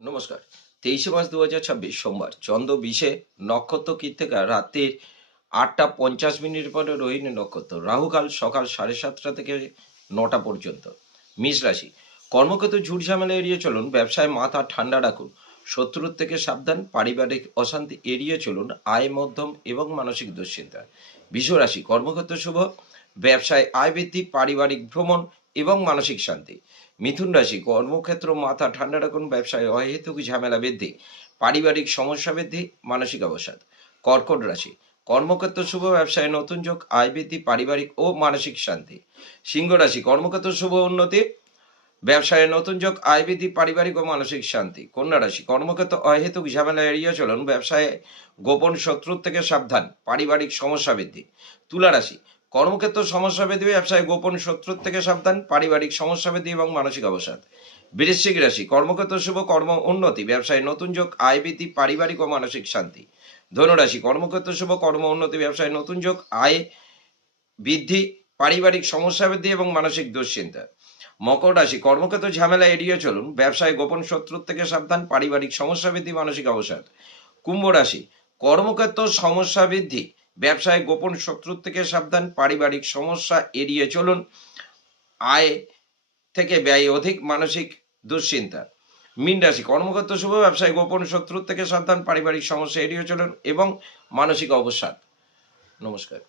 নমস্কার। 23 মার্চ 2026 সোমবার, চন্দ্র বিশে, নক্ষত্র কৃত্তিকা, রাত্রির 8টা 50 মিনিট পরে রোহিণী নক্ষত্র, রাহুকাল সকাল 7:30 থেকে 9টা পর্যন্ত। মেষ রাশি, কর্মক্ষেত্রে ঝুট ঝামেলা এড়িয়ে চলুন, ব্যবসায় মাথা ঠান্ডা রাখুন, শত্রুর থেকে সাবধান, পারিবারিক অশান্তি এড়িয়ে চলুন, আয় মধ্যম এবং মানসিক দুশ্চিন্তা। বৃষ রাশি, কর্মক্ষেত্র শুভ, ব্যবসায় আয় বৃদ্ধি, পারিবারিক ভ্রমণ এবং মানসিক শান্তি। মিথুন রাশি, কর্মক্ষেত্র মাথা ঠান্ডা রাখুন, ব্যবসায় অহেতুক ঝামেলা বৃদ্ধি, পারিবারিক সমস্যা বৃদ্ধি, মানসিক অবসাদ। কর্কট রাশি, কর্মক্ষেত্র শুভ, ব্যবসায় নতুন যোগ, আয় বৃদ্ধি, পারিবারিক ও মানসিক শান্তি। সিংহ রাশি, কর্মক্ষেত্র শুভ উন্নতি, ব্যবসায় নতুন যোগ, আয় বৃদ্ধি, পারিবারিক ও মানসিক শান্তি। কন্যা রাশি, কর্মক্ষেত্র অহেতুক ঝামেলা এড়িয়ে চলুন, ব্যবসায় গোপন শত্রুর থেকে সাবধান, পারিবারিক সমস্যা বৃদ্ধি। তুলা রাশি, কর্মক্ষেত্র সমস্যা বৃদ্ধি, ব্যবসায় গোপন শত্রুর থেকে সাবধান, পারিবারিক সমস্যা বৃদ্ধি এবং মানসিক অবসাদ। বৃশ্চিক রাশি, কর্মক্ষেত্র শুভ, কর্ম উন্নতি, ব্যবসায় নতুন যোগ, আয় বৃদ্ধি, পারিবারিক ও মানসিক শান্তি। ধনুরাশি, কর্মক্ষেত্র শুভ, কর্ম উন্নতি, ব্যবসায় নতুন যোগ, আয় বৃদ্ধি, পারিবারিক সমস্যা বৃদ্ধি এবং মানসিক দুশ্চিন্তা। মকর রাশি, কর্মক্ষেত্র ঝামেলা এড়িয়ে চলুন, ব্যবসায় গোপন শত্রুর থেকে সাবধান, পারিবারিক সমস্যা বৃদ্ধি, মানসিক অবসাদ। কুম্ভ রাশি, কর্মক্ষেত্র সমস্যা বৃদ্ধি, ব্যবসায় গোপন শত্রুর থেকে সাবধান, পারিবারিক সমস্যা এড়িয়ে চলুন, আয় থেকে ব্যয় অধিক, মানসিক দুশ্চিন্তা। মীন রাশি, কর্মক্ষেত্র শুভ, ব্যবসায় গোপন শত্রুর থেকে সাবধান, পারিবারিক সমস্যা এড়িয়ে চলুন এবং মানসিক অবসাদ। নমস্কার।